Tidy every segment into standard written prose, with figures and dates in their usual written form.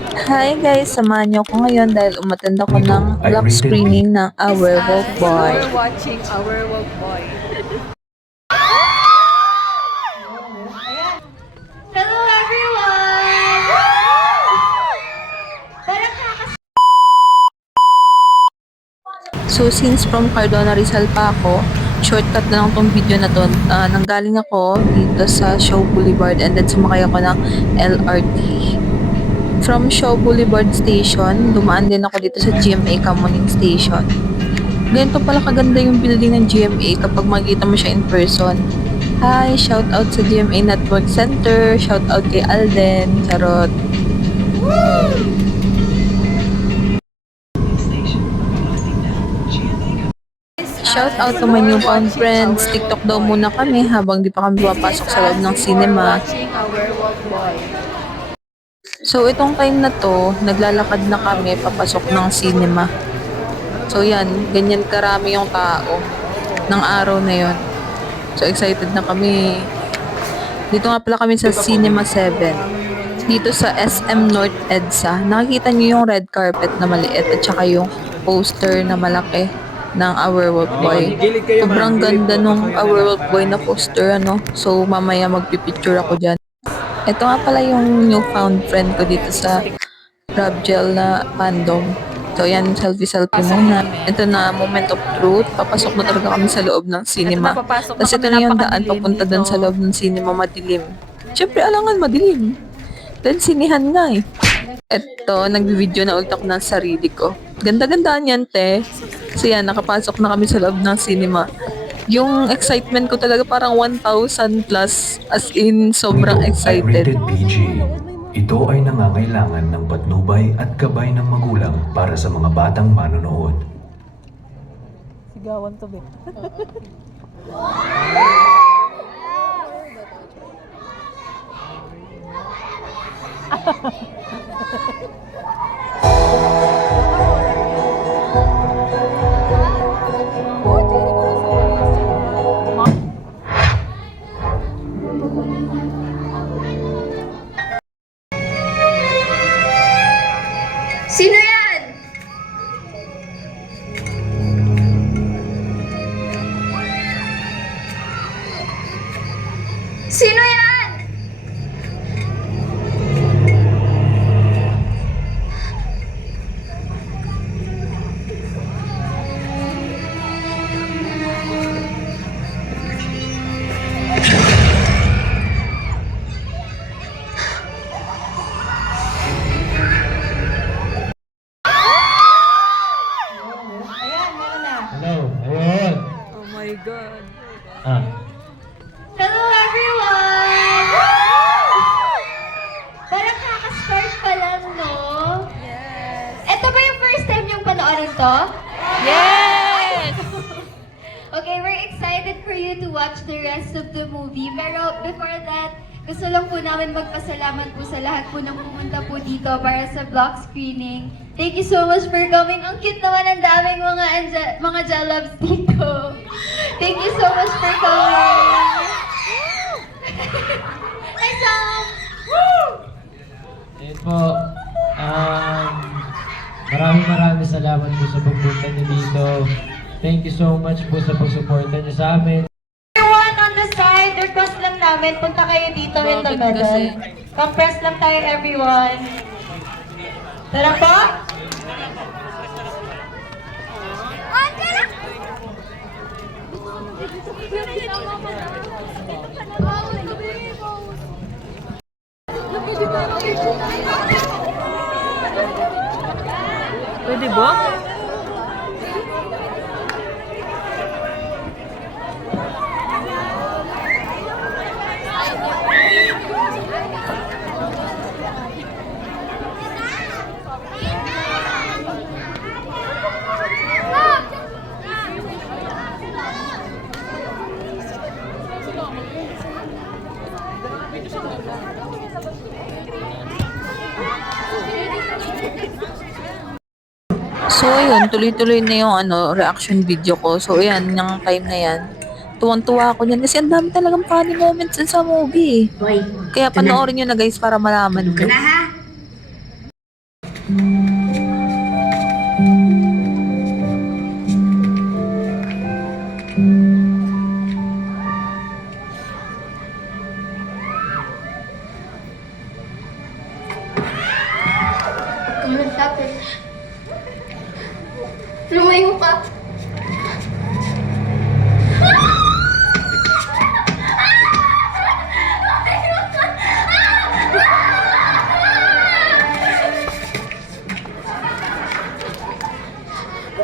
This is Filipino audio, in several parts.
Hi guys, samahan niyo ako ngayon dahil umattend ako Ito ng ay vlog rated PG. screening ng A Werewolf Boy. We're watching A Werewolf Boy. Hello everyone! Parang So since from Cardona Rizal pa ako, shortcut na lang tong video na to. Nanggaling ako dito sa Shaw Boulevard and then sumakay ako ng LRT. From Shaw Boulevard Station, dumaan din ako dito sa GMA Kamuning Station. Ganito pala kaganda yung building ng GMA kapag makita mo siya in person. Hi! Shout out sa GMA Network Center. Shout out kay Alden. Charot. Shout out to my newfound friends. TikTok daw muna kami habang di pa kami papasok sa loob ng cinema. Watching A Werewolf Boy. So itong time na to, naglalakad na kami papasok ng cinema. So yan, ganyan karami yung tao ng araw na yon. So excited na kami. Dito nga pala kami sa Cinema 7. Dito sa SM North EDSA. Nakikita niyo yung red carpet na maliit at saka yung poster na malaki ng A Werewolf Boy. Sobrang ganda nung A Werewolf Boy na poster, ano. So mamaya magpipicture ako dyan. Ito nga pala yung newfound friend ko dito sa Rabgel na fandom. So yan, selfie-selfie muna. Ito na, moment of truth. Papasok na talaga kami sa loob ng cinema. Papasok Tapos ito na yung daan papunta dun sa loob ng cinema, madilim. Siyempre, alangan madilim. Then sinihan nga eh. Ito, nag-video na ulit ako ng sarili ko. Ganda-gandaan yan, te. So yan, nakapasok na kami sa loob ng cinema. Yung excitement ko talaga parang 1,000 plus. As in, sobrang Ito ay excited. rated PG. Ito ay nangangailangan ng patnubay at gabay ng magulang para sa mga batang manonood. Sigawan to, be. Sino yan? Sino yan? Hello, ayun. Oh my God. Ah, Hello everyone! Parang kaka-start pa lang, no? Yes. Ito ba yung first time yung panoorin to? Yes! Okay, we're excited for you to watch the rest of the movie. Pero before that, gusto lang po namin magpasalamat po sa lahat po ng pumunta po dito para sa vlog screening. Thank you so much for coming. Ang cute naman ang daming mga jalabs dito. Thank you so much for coming. Hi, Sam! ayun po. Maraming salamat po sa pagpunta niyo dito. Thank you so much po sa pagsuporta niyo sa amin. Everyone on the side, request lang namin, punta kayo dito in the Bakit middle. kasi? Compress lang tayo, everyone. Tara po! Pwede ba? So, ayun, tuloy-tuloy na yung reaction video ko. So, ayan, yung time na yan. Tuwang-tuwa ako niyan kasi ang dami talagang funny moments dun sa movie. Boy, Kaya panoorin nyo na guys para malaman nyo. na ha? Kamulat natin. Lumayo ka.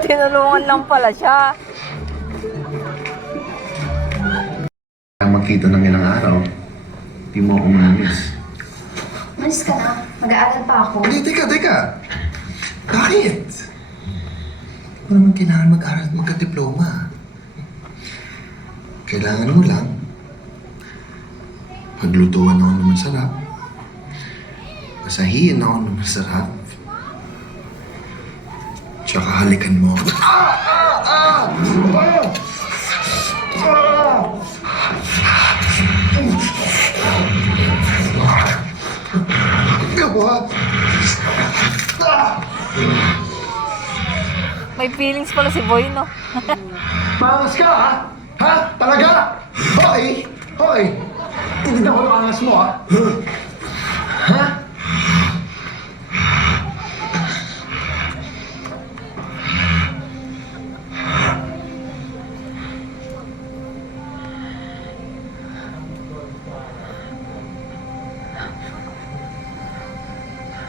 Tinulungan lang pala siya. Magkita ng ilang araw, di mo ako mamiss. Malis ka na. Mag-aaral pa ako. Hindi, teka. Bakit? Hindi mo naman kailangan mag-aral at magka-diploma. Kailangan mo lang maglutuan ako ng masarap. Masahiin ako ng masarap. Tsaka halikan mo ako. Gawa! May feelings pala si Boy, no? Maangas ka, ha? Ha? Talaga? Okay. Tinignan ko ng angas mo, ha? Ha?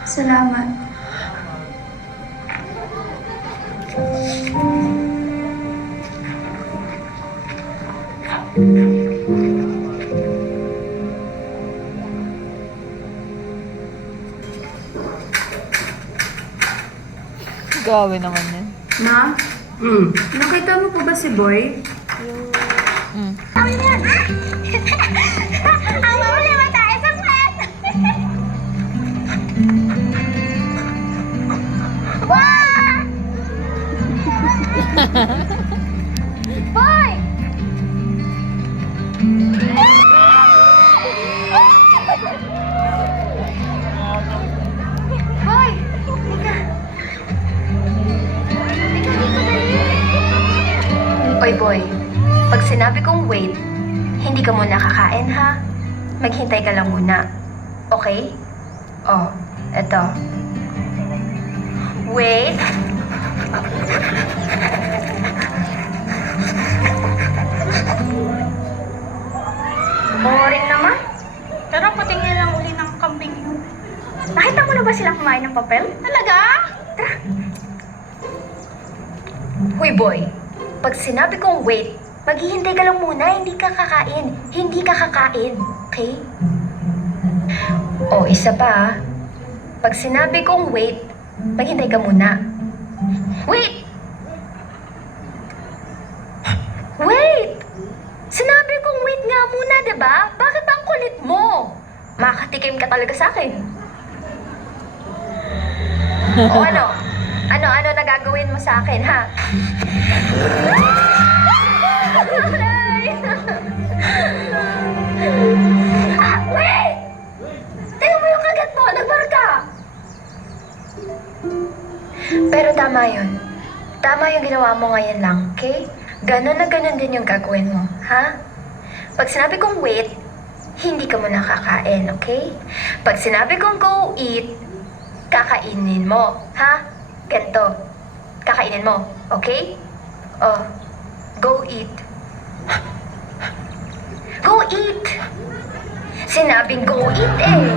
Salamat. Grabe naman yan. Ma? Nakita mo po ba si Boy? Ang mahuli ba tayo sa kwet? Wow! Boy! Boy! Oy boy, pag sinabi kong wait, hindi ka muna kakain ha? Maghintay ka lang muna. Okay? Oh, eto. Wait. Boring naman. Pero patingin lang uli ng kambing yun. Nakita mo na ba silang kumain ng papel? Talaga? Tara. Huy boy, pag sinabi kong wait, maghihintay ka lang muna, hindi ka kakain. Hindi ka kakain, okay? O, isa pa ah. Pag sinabi kong wait, maghintay ka muna. Wait! Wait! Sinabi kong wait nga muna, diba? Bakit ang kulit mo? Makakatikim ka talaga sa akin. O ano? Ano nagagawin mo sa akin, ha? Wait! Tingnan mo yung kagat mo! Nagbarka! Pero tama yun. Tama yung ginawa mo ngayon lang, okay? Ganon na ganon din yung gagawin mo, ha? Pag sinabi kong wait, hindi ka muna kakain, okay? Pag sinabi kong go eat, kakainin mo, ha? Ganito. Kakainin mo, okay? Oh, go eat. Go eat! Sinabing go eat eh.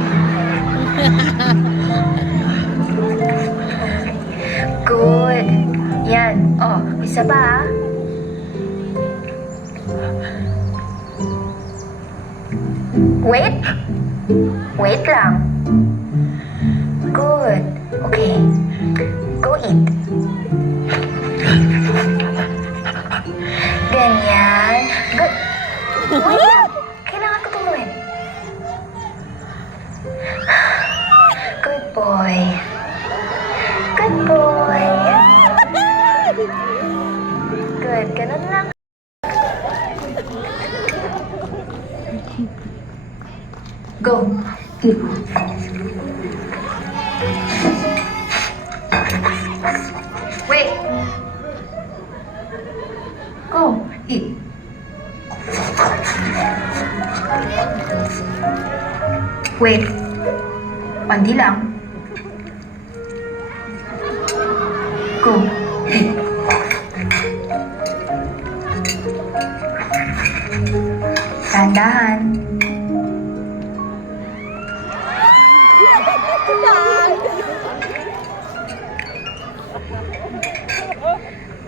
Good. Yan. Oh, isa pa ah. Wait. Wait lang. Good. Okay. Go eat. Ganyan. Good. Wait lang. Kailangan ko tumuhin. Good boy. Good boy. Good. Ganun lang. Go. Wait. Pandi lang. Go. Dahan-dahan.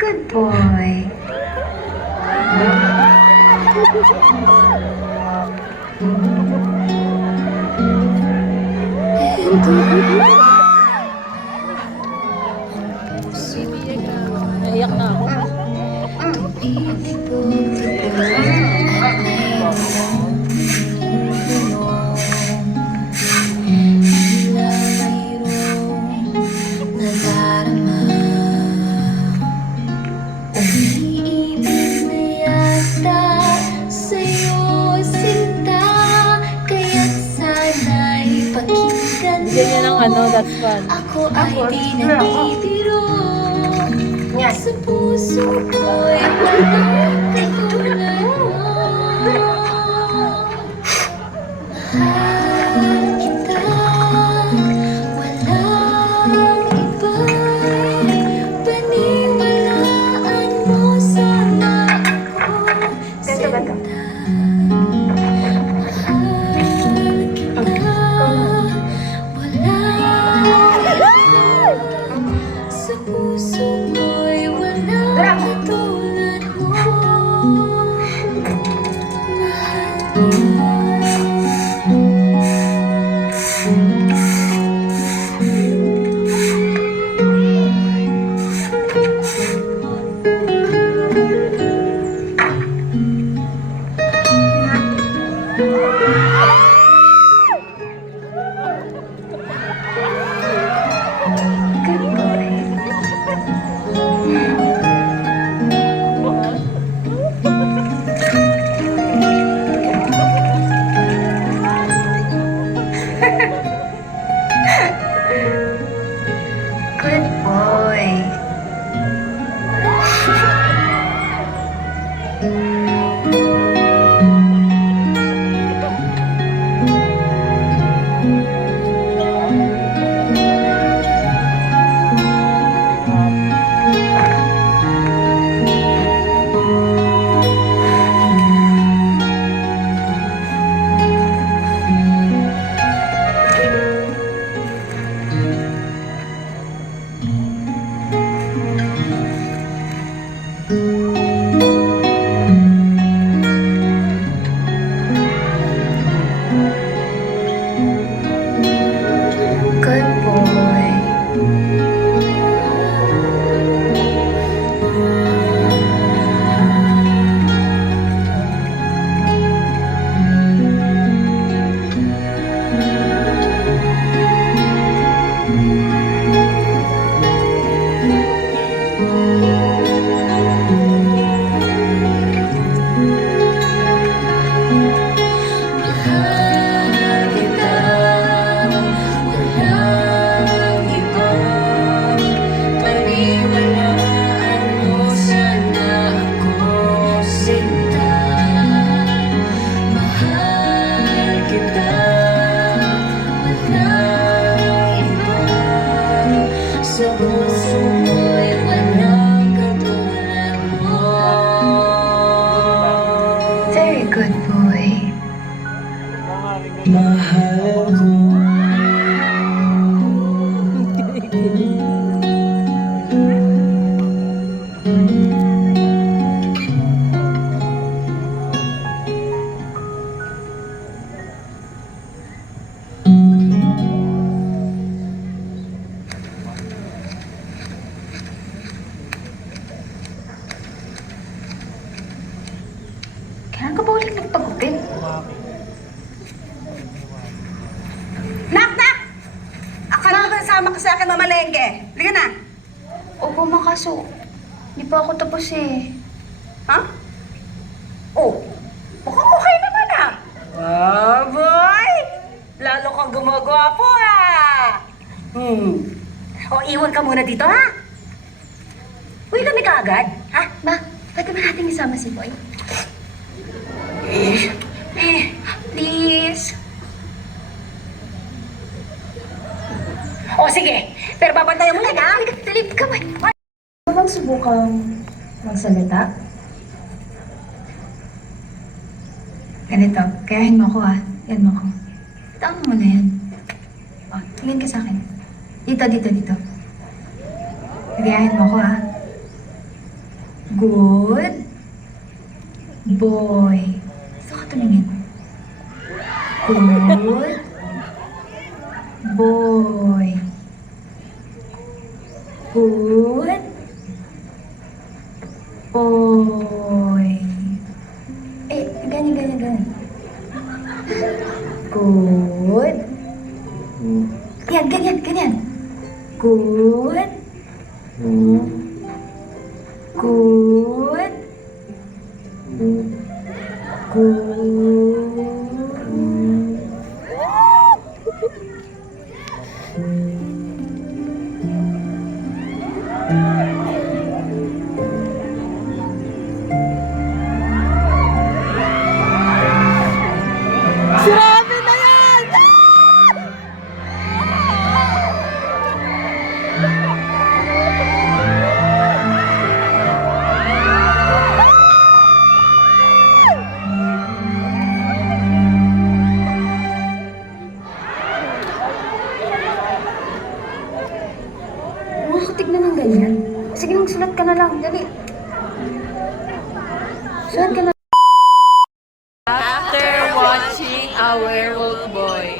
Good boy. Naiyak na ako. Ganyan ang ano, that's fun. Ako ay di nabibiro. Sa puso ko'y walang katulad mo. Mahal kita, walang iba. Paniwalaan mo sana ako sinta. Mahal kita, sa puso ko'y walang katulad mo. Good boy. Good boy. Mahal kita, walang iba. Paniwalaan mo sana ako sinta. Mahal kita, walang iba. Sa puso ko'y walang katulad mo. Very good boy. Mahal ko. Kailan ka ba ulit nagpagupit? Nak! Nak! Akala ko nasama ka sa akin mamalengke. Liga na. Opo, makaso. Di pa ako tapos eh. Ha? Oh, mukhang okay naman ah. Oh, boy! Lalo kang gumagwapo ah. O, iwan ka muna dito ha. Uy, kami kaagad. Ha? Ma, pwede ba natin isama si Boy? Please. O sige, pero babantayan mo na ha? Dali, kamay. Ano bang subukang magsalita? Ganito, kayahin mo ako Yan mo ako. Taon mo na yan. O, tingin ka sa akin. Dito. Kayahin mo ako Good boy. Gusto ka tumingin. Good boy. Good boy. Ganyan. Good. Ganyan. Good. Good. Grabe na yan! Huwag ka tignan ng ganyan. Sige, magsulat ka na lang. Dali. Sulat ka na. After watching A Werewolf Boy.